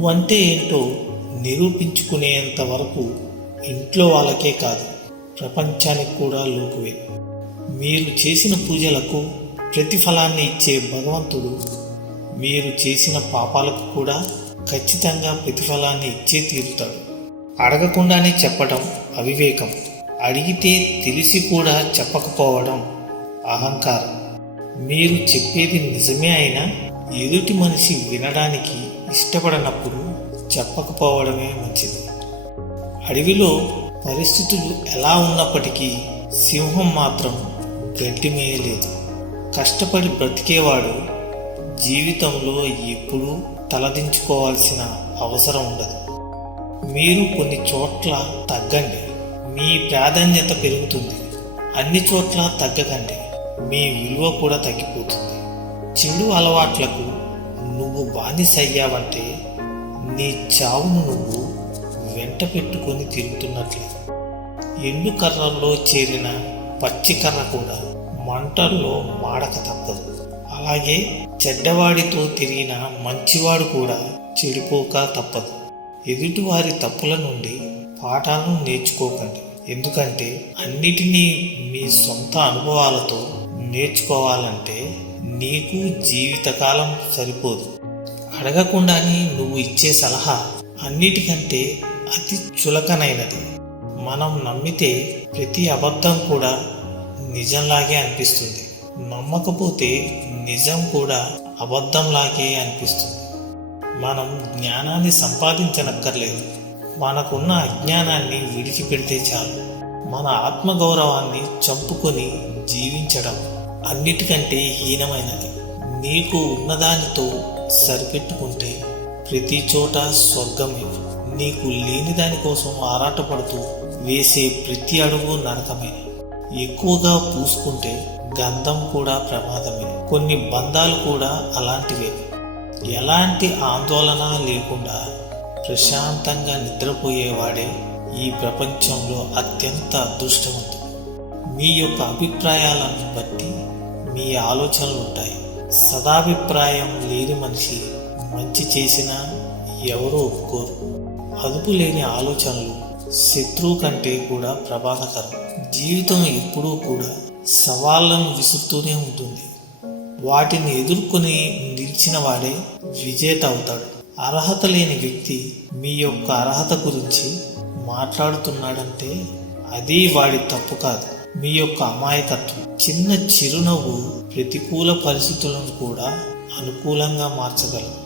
నువ్వంటే ఏంటో నిరూపించుకునేంత వరకు ఇంట్లో వాళ్ళకే కాదు, ప్రపంచానికి కూడా లోకువే. మీరు చేసిన పూజలకు ప్రతిఫలాన్ని ఇచ్చే భగవంతుడు మీరు చేసిన పాపాలకు కూడా ఖచ్చితంగా ప్రతిఫలాన్ని ఇచ్చే తీరుతాడు. అడగకుండానే చెప్పడం అవివేకం, అడిగితే తెలిసి కూడా చెప్పకపోవడం అహంకారం. మీరు చెప్పేది నిజమే అయినా ఎదుటి మనిషి వినడానికి ఇష్టపడనప్పుడు చెప్పకపోవడమే మంచిది. అడవిలో పరిస్థితులు ఎలా ఉన్నప్పటికీ సింహం మాత్రం గడ్డి మేయలేదు. కష్టపడి బ్రతికేవాడు జీవితంలో ఎప్పుడూ తలదించుకోవాల్సిన అవసరం ఉండదు. మీరు కొన్ని చోట్ల తగ్గండి, మీ ప్రాధాన్యత పెరుగుతుంది. అన్ని చోట్ల తగ్గకండి, మీ విలువ కూడా తగ్గిపోతుంది. చెడు అలవాట్లకు నువ్వు బానిసయ్యావంటే నీ చావును నువ్వు వెంట పెట్టుకొని తిరుగుతున్నట్లే. ఎండు కర్రల్లో చేరిన పచ్చి కర్ర కూడా మంటల్లో మాడక తప్పదు. అలాగే చెడ్డవాడితో తిరిగిన మంచివాడు కూడా చెడిపోక తప్పదు. ఎదుటివారి తప్పుల నుండి పాఠాలను నేర్చుకోకండి, ఎందుకంటే అన్నిటినీ మీ సొంత అనుభవాలతో నేర్చుకోవాలంటే నీకు జీవితకాలం సరిపోదు. అడగకుండానే నువ్వు ఇచ్చే సలహా అన్నిటికంటే అతి చులకనైనది. మనం నమ్మితే ప్రతి అబద్ధం కూడా నిజంలాగే అనిపిస్తుంది, నమ్మకపోతే నిజం కూడా అబద్ధంలాగే అనిపిస్తుంది. మనం జ్ఞానాన్ని సంపాదించనక్కర్లేదు, మనకున్న అజ్ఞానాన్ని విడిచిపెడితే చాలు. మన ఆత్మగౌరవాన్ని చంపుకొని జీవించడం అన్నిటికంటే హీనమైనది. నీకు ఉన్నదానితో సరిపెట్టుకుంటే ప్రతి చోట స్వర్గమే. నీకు లేని దానికోసం ఆరాటపడుతూ వేసే ప్రతి అడుగు నరకమే. ఎక్కువగా పూసుకుంటే గంధం కూడా ప్రమాదమే. కొన్ని బంధాలు కూడా అలాంటివే. ఎలాంటి ఆందోళన లేకుండా ప్రశాంతంగా నిద్రపోయేవాడే ఈ ప్రపంచంలో అత్యంత అదృష్టవంతుడు. మీ యొక్క అభిప్రాయాలను బట్టి మీ ఆలోచనలు ఉంటాయి. సదాభిప్రాయం లేని మనిషి మంచి చేసినా ఎవరూ ఒప్పుకోరు. అదుపు లేని ఆలోచనలు శత్రువు కంటే కూడా ప్రమాదకరం. జీవితం ఎప్పుడూ కూడా సవాళ్లను విసురుతూనే ఉంటుంది. వాటిని ఎదుర్కొని నిలిచిన వాడే విజేత అవుతాడు. అర్హత లేని వ్యక్తి మీ యొక్క అర్హత గురించి మాట్లాడుతున్నాడంటే అది వాడి తప్పు కాదు, మీ యొక్క అమాయకత్వం. చిన్న చిరునవ్వు ప్రతికూల పరిస్థితులను కూడా అనుకూలంగా మార్చగలదు.